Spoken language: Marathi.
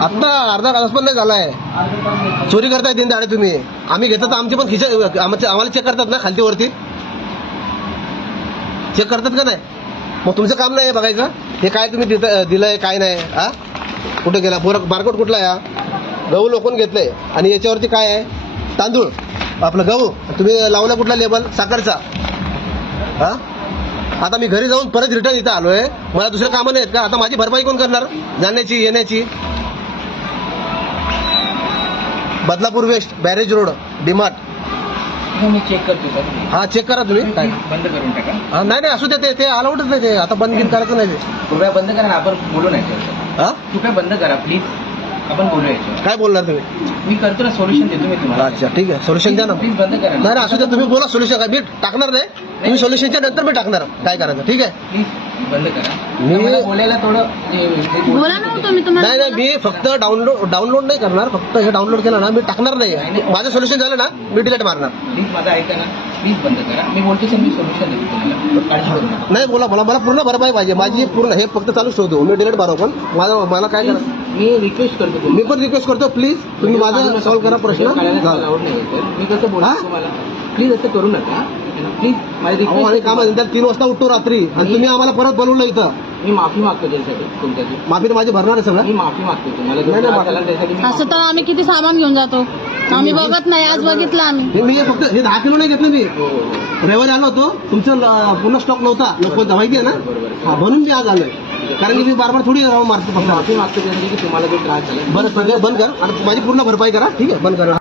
आत्ता अर्धा तास पण नाही झालाय. चोरी करताय दिन दाडे तुम्ही. आम्ही घेतो तर आमचे पण खिसे आम्हाला चेक करतात ना खालती वरती चेक करतात का नाही. मग तुमचं काम नाही बघायचं हे काय तुम्ही दिलंय काय नाही. हा कुठे गेला बारकोट कुठला आहे. गहू लोकून घेतलंय आणि याच्यावरती काय आहे तांदूळ आपलं गहू तुम्ही लावला कुठला लेबल साखरचा. हा आता मी घरी जाऊन परत रिटर्न इथं आलोय. मला दुसरे कामं नाहीत का. आता माझी भरपाई कोण करणार जाण्याची येण्याची. Badlapur west barrage road DMart. मी चेक करतो सर. हा चेक करा तुम्ही. काय बंद करून टाका. नाही नाही असू दे ते अलाउडच नाही ते आता बंद बिन करायचं नाही ते. कृपया बंद करा ना आपण बोलू नाही. हा कृपया बंद करा प्लीज आपण बोलूया याच्यावर. काय बोलणार तुम्ही. मी करतो ना सोल्युशन देतो मी तुम्हाला. अच्छा ठीक आहे सोल्युशन द्या ना. प्लीज बंद करा. नाही असू दे तुम्ही बोला सोल्युशन काय मी टाकणार नाही. तुम्ही सोल्युशनच्या नंतर मी टाकणार काय करायचं ठीक आहे. प्लीज बंद करा. मी बोलायला थोडं बोला ना तुम्ही तुम्हाला. नाही मी फक्त डाउनलोड नाही करणार. फक्त हे डाउनलोड केलं ना मी टाकणार नाही. माझं सोल्युशन झालं ना मी डिलीट मारणार. प्लीज माझं ऐका ना. प्लीज बंद करा. मी बोलतो सर मी सोल्युशन देतो तुम्हाला. काळजी करू नका. नाही बोला मला पूर्ण भरपाई पाहिजे माझी पूर्ण. हे फक्त चालू शोधू मी डिलीट मारू पण मला काय करा. मी रिक्वेस्ट करतो मी पण रिक्वेस्ट करतो प्लीज तुम्ही माझा सॉल्व्ह करा प्रश्न. आवड नाही सर. मी कसं बोलतो तुम्हाला प्लीज असं करू नका. प्लीज माझी रिक्वेस्ट. आणि काम 3 वाजता उठतो रात्री आणि तुम्ही आम्हाला परत बोलवलं इथं. मी माफी मागतो त्यासाठी तुमच्याशी. माफी तर माझी भरणार आहे सगळं. मी माफी मागतो तुम्हाला. नाही, नाही, त्यासाठी मी असं तर आम्ही किती सामान घेऊन जातो आम्ही बघत नाही. आज बघितलं आम्ही. मी फक्त हे 10 किलो नाही घेतलं मी. हो. रविवारी आलो होतो तुमचं पूर्ण स्टॉक नव्हता लोक माहिती आहे ना. हा म्हणून मी आज आलोय कारण की मी बार थोडी मारतो. माफी मागतो त्यासाठी की तुम्हाला जो त्रास झाला. बरं बंद कर आणि माझी पूर्ण भरपाई करा ठीक आहे बंद करा.